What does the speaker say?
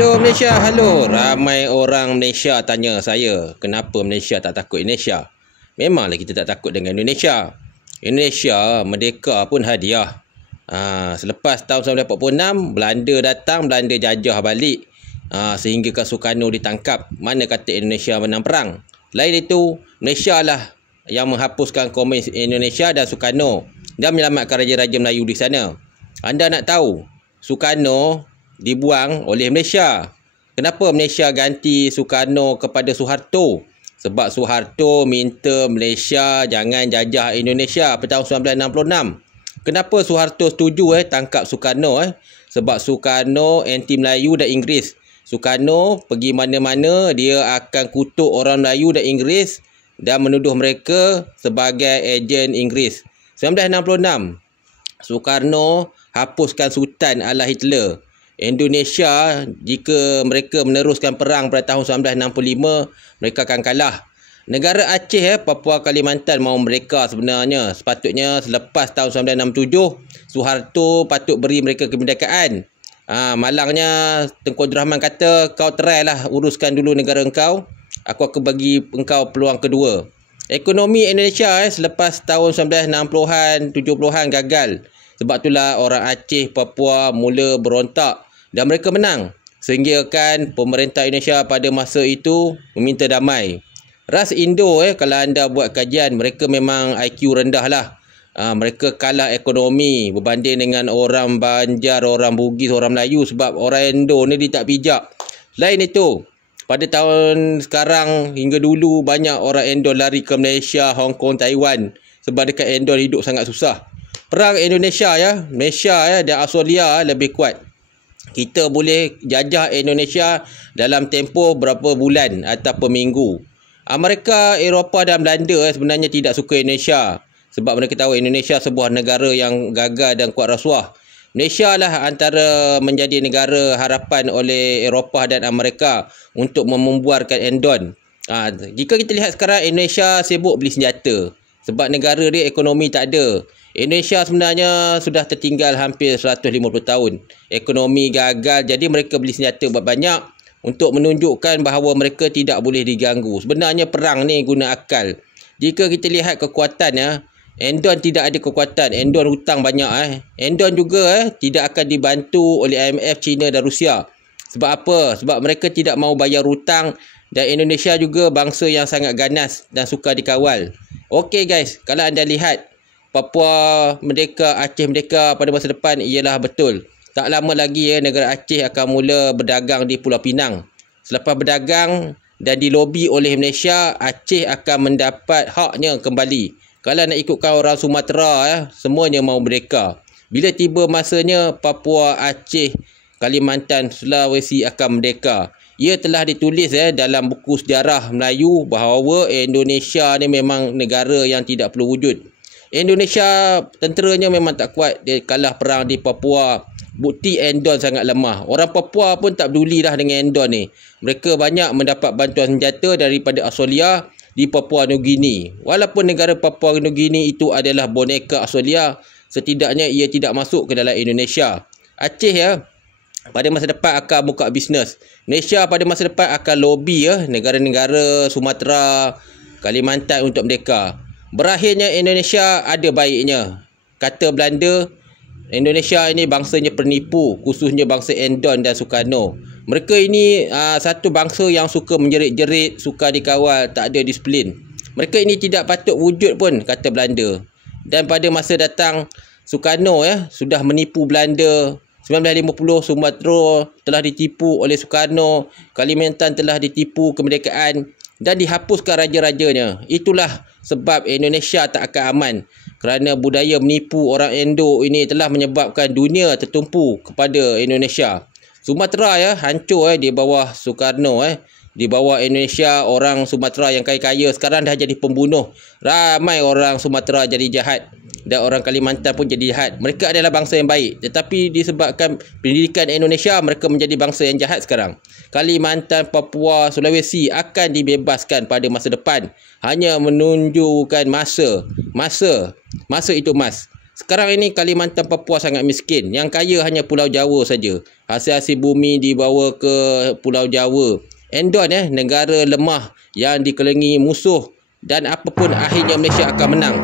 Halo Malaysia, halo. Ramai orang Malaysia tanya saya, kenapa Malaysia tak takut Indonesia? Memanglah kita tak takut dengan Indonesia. Indonesia merdeka pun hadiah. Selepas tahun 1946, Belanda datang, Belanda jajah balik. Sehingga Sukarno ditangkap. Mana kata Indonesia menang perang? Lain itu, Malaysia lah yang menghapuskan komunis Indonesia dan Sukarno dan menyelamatkan raja-raja Melayu di sana. Anda nak tahu, Sukarno dibuang oleh Malaysia. Kenapa Malaysia ganti Sukarno kepada Suharto? Sebab Suharto minta Malaysia jangan jajah Indonesia pada tahun 1966. Kenapa Suharto setuju tangkap Sukarno? Sebab Sukarno anti Melayu dan Inggeris. Sukarno pergi mana-mana dia akan kutuk orang Melayu dan Inggeris dan menuduh mereka sebagai ejen Inggeris. 1966, Sukarno hapuskan Sultan ala Hitler. Indonesia, jika mereka meneruskan perang pada tahun 1965, mereka akan kalah. Negara Aceh, Papua Kalimantan mahu mereka sebenarnya. Sepatutnya selepas tahun 1967, Suharto patut beri mereka kemerdekaan. Malangnya Tengku Abdul Rahman kata, kau try lah uruskan dulu negara engkau, aku akan bagi engkau peluang kedua. Ekonomi Indonesia selepas tahun 1960-an, 70-an gagal. Sebab itulah orang Aceh, Papua mula berontak dan mereka menang. Sehingga kan pemerintah Indonesia pada masa itu meminta damai. Ras Indo kalau anda buat kajian, mereka memang IQ rendah lah. Mereka kalah ekonomi berbanding dengan orang Banjar, orang Bugis, orang Melayu. Sebab orang Indo ni dia tak pijak. Lain itu, pada tahun sekarang hingga dulu banyak orang Indo lari ke Malaysia, Hong Kong, Taiwan. Sebab dekat Indo hidup sangat susah. Perang Indonesia Malaysia dan Australia lebih kuat. Kita boleh jajah Indonesia dalam tempoh berapa bulan ataupun minggu. Amerika, Eropah dan Belanda sebenarnya tidak suka Indonesia. Sebab mereka tahu Indonesia sebuah negara yang gagal dan kuat rasuah. Malaysia lah antara menjadi negara harapan oleh Eropah dan Amerika untuk membuarkan Endon. Jika kita lihat sekarang, Indonesia sibuk beli senjata. Sebab negara dia ekonomi tak ada. Indonesia sebenarnya sudah tertinggal hampir 150 tahun. Ekonomi gagal, jadi mereka beli senjata banyak untuk menunjukkan bahawa mereka tidak boleh diganggu. Sebenarnya perang ni guna akal. Jika kita lihat kekuatannya, Endon tidak ada kekuatan. Endon hutang banyak. Endon juga tidak akan dibantu oleh IMF, China dan Rusia. Sebab apa? Sebab mereka tidak mahu bayar hutang dan Indonesia juga bangsa yang sangat ganas dan suka dikawal. Okey guys, kalau anda lihat Papua merdeka, Aceh merdeka pada masa depan ialah betul. Tak lama lagi negara Aceh akan mula berdagang di Pulau Pinang. Selepas berdagang dan dilobi oleh Malaysia, Aceh akan mendapat haknya kembali. Kalau nak ikutkan orang Sumatera, semuanya mahu merdeka. Bila tiba masanya, Papua, Aceh, Kalimantan, Sulawesi akan merdeka. Ia telah ditulis dalam buku sejarah Melayu bahawa Indonesia ni memang negara yang tidak perlu wujud. Indonesia tenteranya memang tak kuat. Dia kalah perang di Papua. Bukti Endon sangat lemah. Orang Papua pun tak peduli dah dengan Endon ni. Mereka banyak mendapat bantuan senjata daripada Australia di Papua New Guinea. Walaupun negara Papua New Guinea itu adalah boneka Australia, setidaknya ia tidak masuk ke dalam Indonesia. Aceh pada masa depan akan buka bisnes. Malaysia pada masa depan akan lobby negara-negara Sumatera, Kalimantan untuk merdeka. Berakhirnya Indonesia ada baiknya. Kata Belanda, Indonesia ini bangsanya penipu, khususnya bangsa Endon dan Sukarno. Mereka ini satu bangsa yang suka menjerit-jerit, suka dikawal, tak ada disiplin. Mereka ini tidak patut wujud pun, kata Belanda. Dan pada masa datang, Sukarno sudah menipu Belanda. 1950 Sumatera telah ditipu oleh Sukarno, Kalimantan telah ditipu kemerdekaan dan dihapuskan raja-rajanya. Itulah sebab Indonesia tak akan aman. Kerana budaya menipu orang Indo ini telah menyebabkan dunia tertumpu kepada Indonesia. Sumatera hancur di bawah Sukarno. Di bawah Indonesia, orang Sumatera yang kaya-kaya sekarang dah jadi pembunuh. Ramai orang Sumatera jadi jahat. Dan orang Kalimantan pun jadi jahat. Mereka adalah bangsa yang baik. Tetapi disebabkan pendidikan Indonesia, mereka menjadi bangsa yang jahat sekarang. Kalimantan, Papua, Sulawesi akan dibebaskan pada masa depan. Hanya menunjukkan masa itu mas. Sekarang ini Kalimantan Papua sangat miskin. Yang kaya hanya Pulau Jawa saja. Hasil-hasil bumi dibawa ke Pulau Jawa. Endon negara lemah yang dikelilingi musuh dan apapun akhirnya Malaysia akan menang.